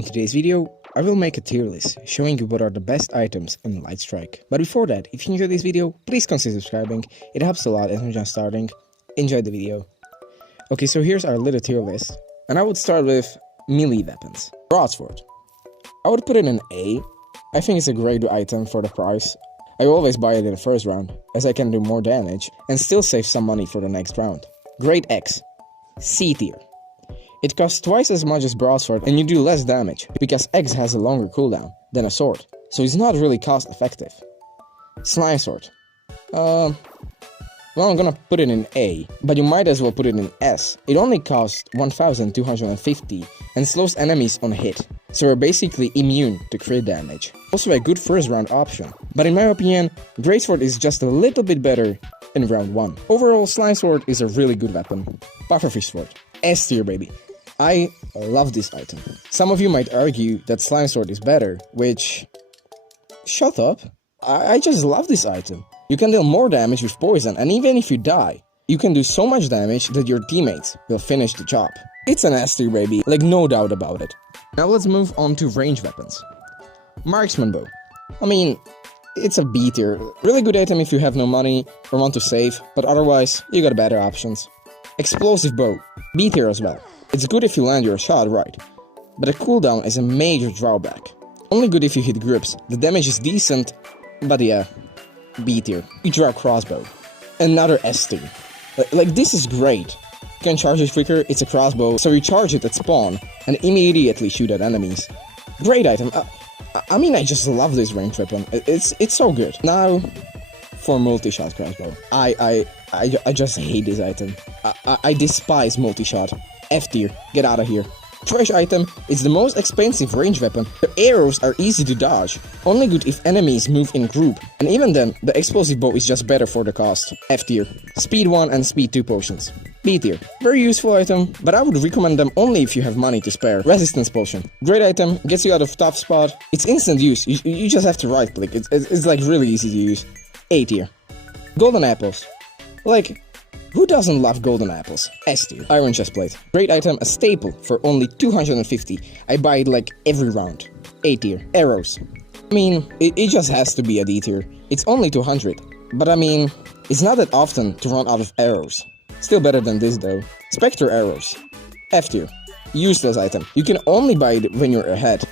In today's video, I will make a tier list showing you what are the best items in Light Strike. But before that, if you enjoyed this video, please consider subscribing, it helps a lot as I'm just starting. Enjoy the video. Okay, so here's our little tier list, and I would start with melee weapons. Broadsword. I would put it in A. I think it's a great item for the price. I always buy it in the first round, as I can do more damage and still save some money for the next round. Great X. C tier. It costs twice as much as Broadsword and you do less damage, because X has a longer cooldown than a sword, so it's not really cost effective. Slime Sword. Well, I'm gonna put it in A, but you might as well put it in S. It only costs 1250 and slows enemies on hit, so you're basically immune to crit damage. Also a good first round option, but in my opinion, Greatsword is just a little bit better in round 1. Overall, Slime Sword is a really good weapon. Pufferfish Sword. S tier, baby. I love this item. Some of you might argue that Slime Sword is better, which... Shut up. I just love this item. You can deal more damage with poison, and even if you die, you can do so much damage that your teammates will finish the job. It's an S tier, baby, like no doubt about it. Now let's move on to range weapons. Marksman Bow. I mean, it's a B tier. Really good item if you have no money or want to save, but otherwise, you got better options. Explosive Bow. B tier as well. It's good if you land your shot right, but the cooldown is a major drawback. Only good if you hit groups, the damage is decent, but yeah, B tier. You draw a crossbow. Another S tier. Like this is great. You can charge it quicker, it's a crossbow, so you charge it at spawn and immediately shoot at enemies. Great item. I mean, I just love this ranged weapon. It's so good. Now, for multi-shot crossbow. I just hate this item. I despise multi-shot. F tier, get out of here. Trash item, it's the most expensive range weapon. The arrows are easy to dodge, only good if enemies move in group, and even then, the explosive bow is just better for the cost. F tier, speed 1 and speed 2 potions. B tier, very useful item, but I would recommend them only if you have money to spare. Resistance potion, great item, gets you out of tough spot. It's instant use, you just have to right click, it's like really easy to use. A tier, golden apples. Like, who doesn't love golden apples? S tier. Iron chestplate. Great item, a staple for only 250. I buy it like every round. A tier. Arrows. I mean, it just has to be a D tier. It's only 200. But I mean, it's not that often to run out of arrows. Still better than this though. Spectre arrows. F tier. Useless item. You can only buy it when you're ahead.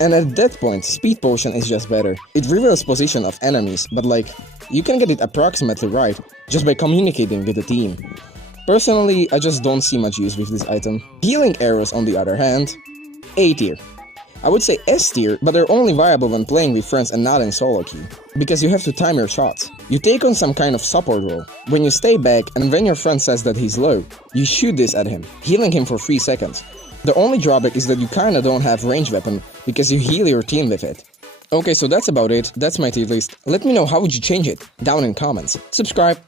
And at that point, speed potion is just better. It reveals position of enemies, but like, you can get it approximately right just by communicating with the team. Personally, I just don't see much use with this item. Healing arrows on the other hand, A tier. I would say S tier, but they're only viable when playing with friends and not in solo queue, because you have to time your shots. You take on some kind of support role. When you stay back and when your friend says that he's low, you shoot this at him, healing him for 3 seconds. The only drawback is that you kinda don't have range weapon, because you heal your team with it. Okay, so that's about it, that's my tier list. Let me know how would you change it, down in comments. Subscribe,